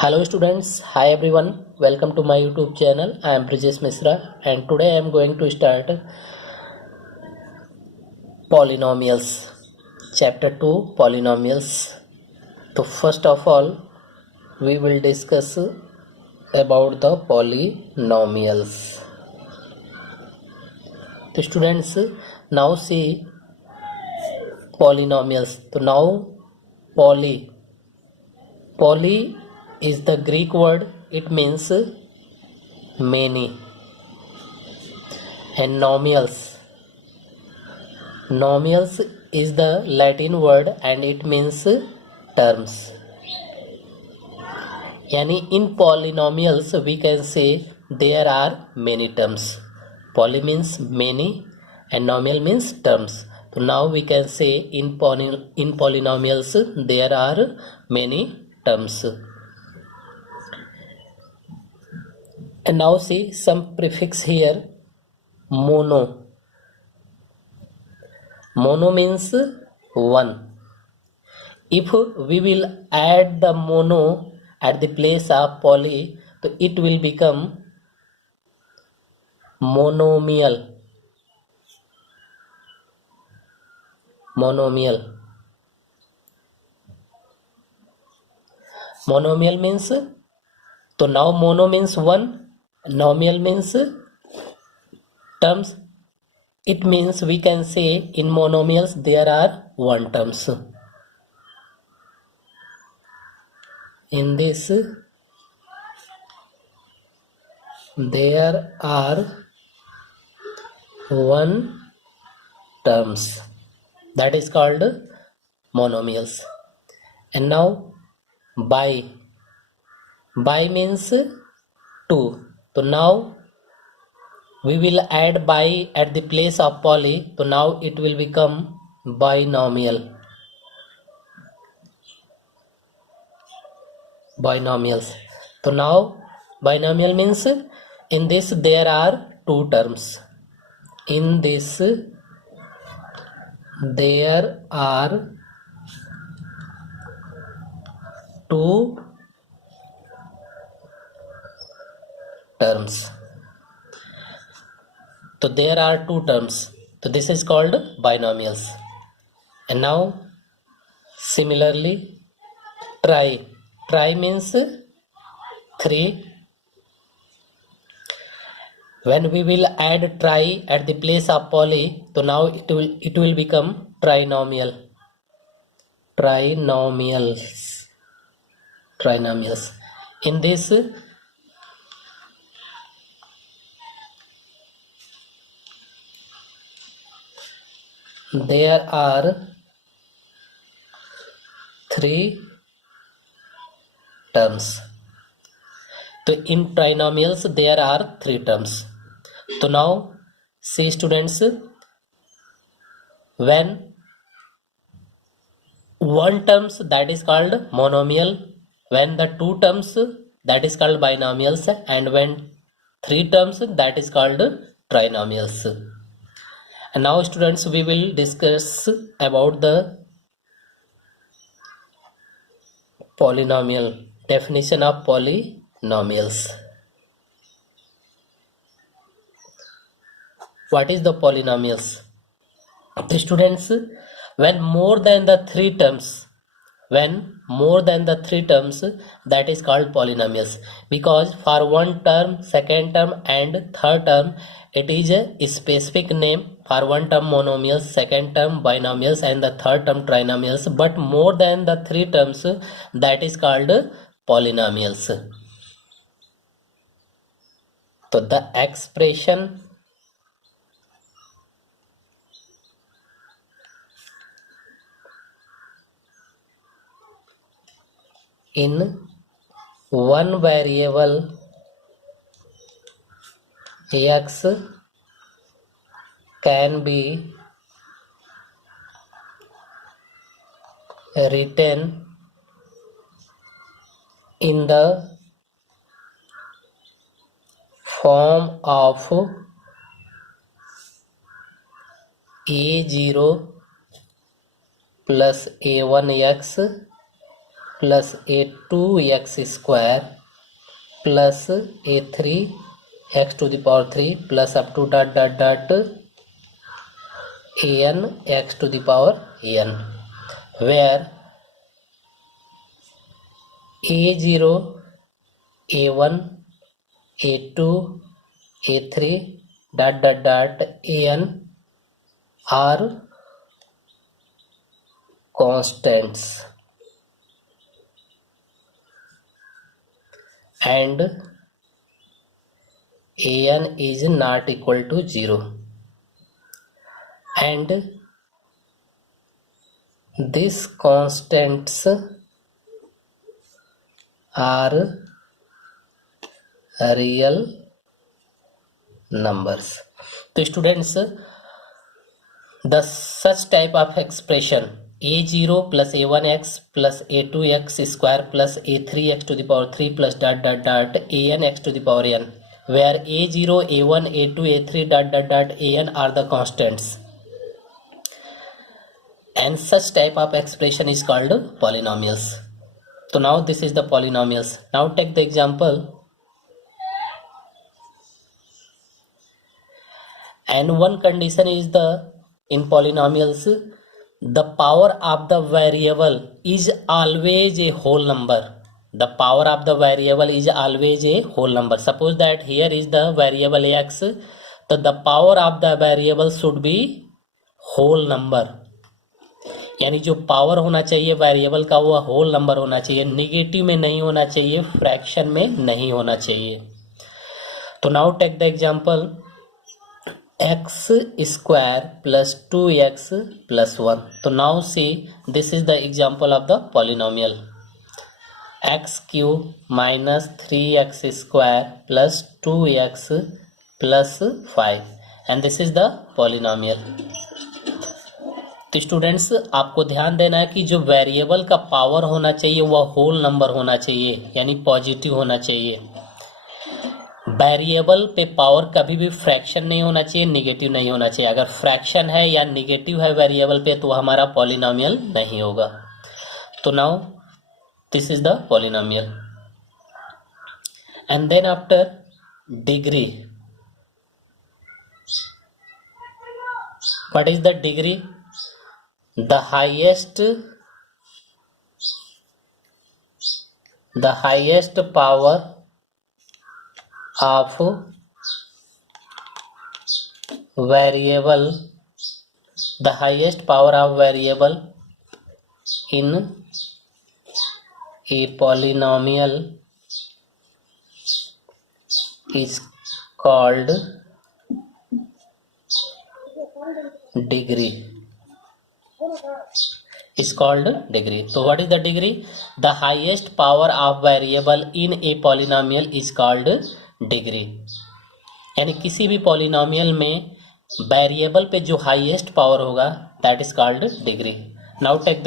Hello students, hi everyone, welcome to my YouTube channel. I am Brijesh Misra and today I am going to start polynomials, chapter 2 polynomials. So first of all, we will discuss about the polynomials. So students, now see polynomials. So now poly is the Greek word, it means many, and Nomials is the Latin word and it means terms. Yani in polynomials we can say there are many terms. Poly means many and nomial means terms. So now we can say in polynomials there are many terms. And now see some prefix here. Mono means one. If we will add the mono at the place of poly, so it will become monomial. Monomial means, so now mono means one, nomial means terms. It means we can say in monomials there are one terms. In this there are one terms, that is called monomials. And now by means two. So now we will add by at the place of poly, so now it will become binomials. So now binomial means in this there are two terms. In this there are two terms. So there are two terms. So this is called binomials. And now similarly try means three. When we will add try at the place of poly, so now it will become trinomials. In this there are three terms. So in trinomials there are three terms. So now see students, when one terms that is called monomial, when the two terms that is called binomials, and when three terms that is called trinomials. And now students we will discuss about the polynomial, definition of polynomials. What is the polynomials? The students, when more than the three terms, that is called polynomials, because for one term, second term and third term it is a specific name. For one term monomials, second term binomials and the third term trinomials, but more than the three terms that is called polynomials. So the expression in one variable x can be written in the form of a0 plus a1x plus a2x square plus a3x to the power 3 plus up to dot dot dot an x to the power n, where a0, a1, a2, a3 dot dot dot an are constants and an is not equal to 0, and these constants are real numbers. तो students, the such type of expression a0 plus a1x plus a2x square plus a3x to the power 3 plus dot dot dot an x to the power n, where a0, a1, a2, a3 dot dot dot an are the constants, and such type of expression is called polynomials. So now this is the polynomials. Now take the example, and one condition is the in polynomials the power of the variable is always a whole number. The power of the variable is always a whole number. Suppose that here is the variable x, so the power of the variable should be whole number. यानी जो power होना चाहिए variable का वो whole number होना चाहिए, negative में नहीं होना चाहिए, फ्रैक्शन में नहीं होना चाहिए. तो now take the example x square plus 2x plus 1. So now see, this is the example of the polynomial. X cube minus 3x square plus 2x plus 5, and this is the polynomial. तो students, आपको ध्यान देना है कि जो variable का power होना चाहिए वह होल नंबर होना चाहिए, यानी पॉजिटिव होना चाहिए. वेरिएबल पे पावर कभी भी फ्रैक्शन नहीं होना चाहिए, निगेटिव नहीं होना चाहिए. अगर फ्रैक्शन है या निगेटिव है वेरिएबल पे तो हमारा पॉलिनोमियल नहीं होगा. तो now this is the polynomial. And then after degree, what is the degree? The highest power of variable, the highest power of variable in a polynomial is called degree. Is called degree. So what is the degree? The highest power of variable in a polynomial is called degree. यानी किसी भी polynomial में variable पे जो highest power होगा that is called degree. Now take the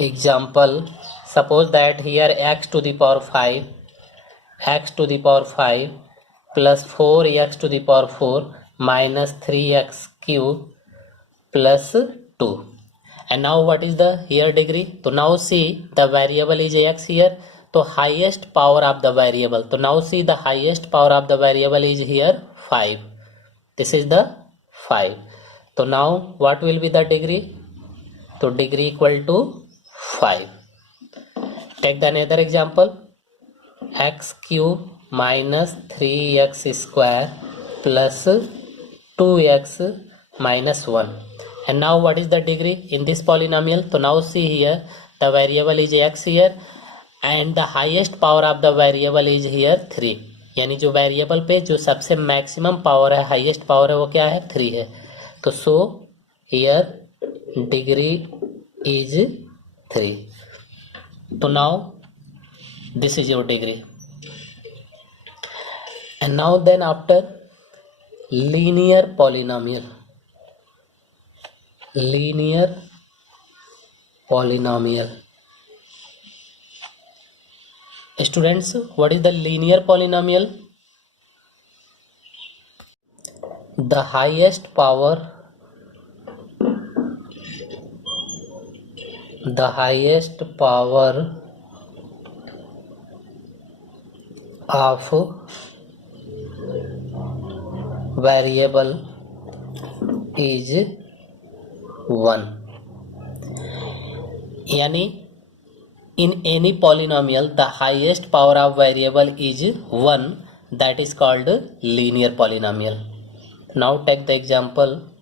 example suppose that here x to the power 5 plus 4x to the power 4 minus 3x cube plus 2. And now what is the here degree? So now see, the variable is x here. तो highest power of the variable, तो now see the highest power of the variable is here 5. This is the 5. तो now what will be the degree? तो degree equal to 5. Take the another example, x cube minus 3x square plus 2x minus 1. And now what is the degree in this polynomial? So now see here, the variable is x here and the highest power of the variable is here 3. यानी जो variable पे जो सबसे maximum power है, highest power है, वो क्या है? 3 है. तो सो हियर डिग्री इज 3. तो now this is your degree. And now then after linear polynomial. Linear polynomial. Students, what is the linear polynomial? The highest power the highest power of variable is 1. यानी in any polynomial the highest power of variable is 1, that is called linear polynomial. Now take the example.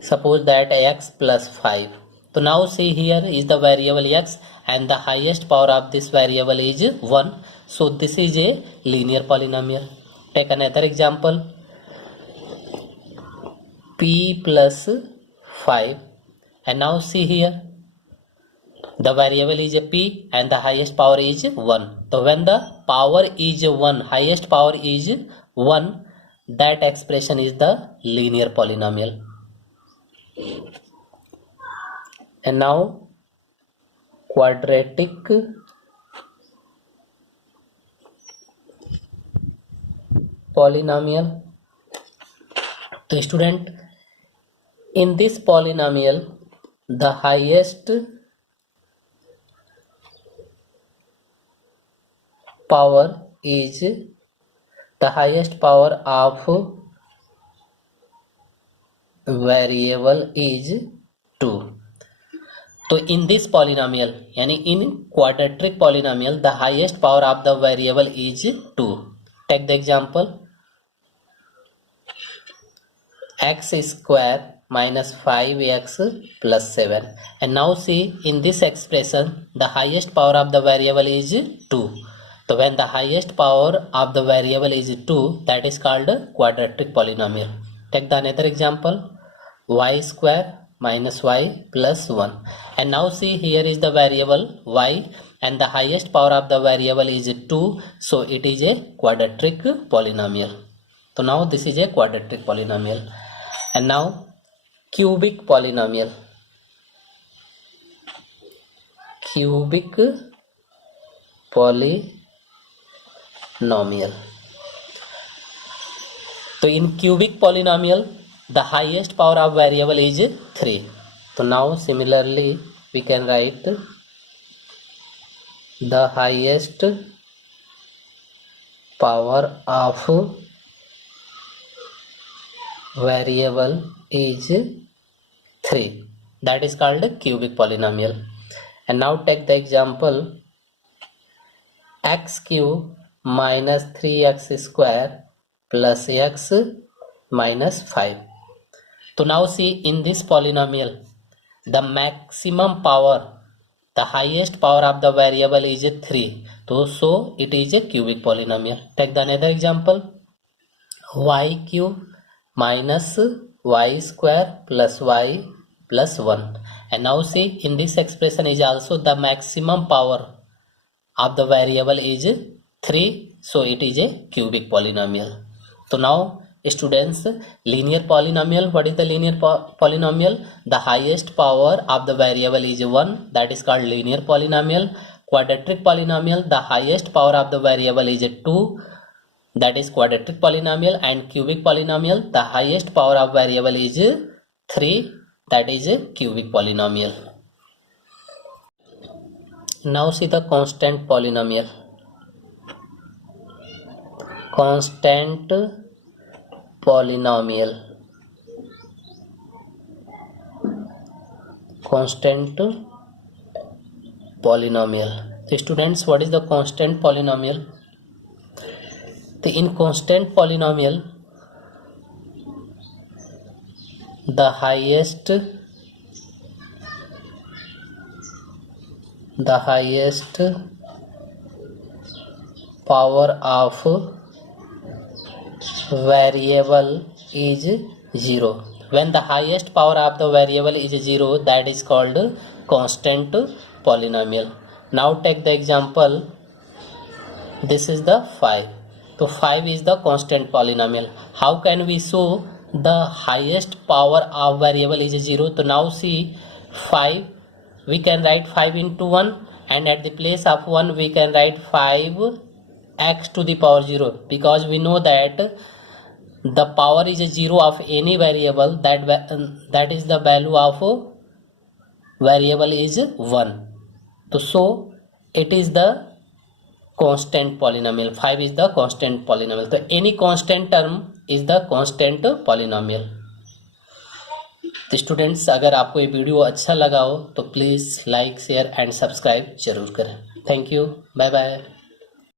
Suppose that x plus 5. So now see, here is the variable x and the highest power of this variable is 1. So this is a linear polynomial. Take another example. P plus 5, and now see here the variable is a p and the highest power is 1. So when the power is 1, highest power is 1, that expression is the linear polynomial. And now quadratic polynomial. So student, in this polynomial the highest power is the highest power of variable is 2. So in this polynomial, yani in quadratic polynomial, the highest power of the variable is 2. Take the example. X square minus 5x plus 7. And now see, in this expression the highest power of the variable is 2. So when the highest power of the variable is 2, that is called quadratic polynomial. Take the another example. Y square minus y plus 1. And now see, here is the variable y and the highest power of the variable is 2. So it is a quadratic polynomial. So now this is a quadratic polynomial. And now cubic polynomial. Cubic polynomial. So in cubic polynomial the highest power of variable is 3. So now similarly we can write the highest power of variable is 3. That is called a cubic polynomial. And now take the example. X cube minus 3x square plus x minus 5. So now see, in this polynomial the maximum power, the highest power of the variable is 3. So it is a cubic polynomial. Take the another example. Y cube minus y square plus y plus 1. And now see, in this expression is also the maximum power of the variable is 3. So it is a cubic polynomial. So now students, linear polynomial, what is the linear polynomial? The highest power of the variable is 1, that is called linear polynomial. Quadratic polynomial, the highest power of the variable is 2, that is quadratic polynomial. And cubic polynomial, the highest power of variable is 3, that is a cubic polynomial. Now see the constant polynomial. Constant polynomial. Constant polynomial. So students, what is the constant polynomial? In constant polynomial the highest power of variable is 0. When the highest power of the variable is 0, that is called constant polynomial. Now take the example. This is the 5. So 5 is the constant polynomial. How can we show the highest power of variable is 0? So now see, 5, we can write 5 into 1, and at the place of 1 we can write 5x to the power 0, because we know that the power is 0 of any variable, that is the value of variable is 1. So it is the constant polynomial. 5 is the constant polynomial. So any constant term is the constant polynomial. तो students, अगर आपको ये video अच्छा लगा हो तो please like, share and subscribe जरूर करें. Thank you. Bye bye.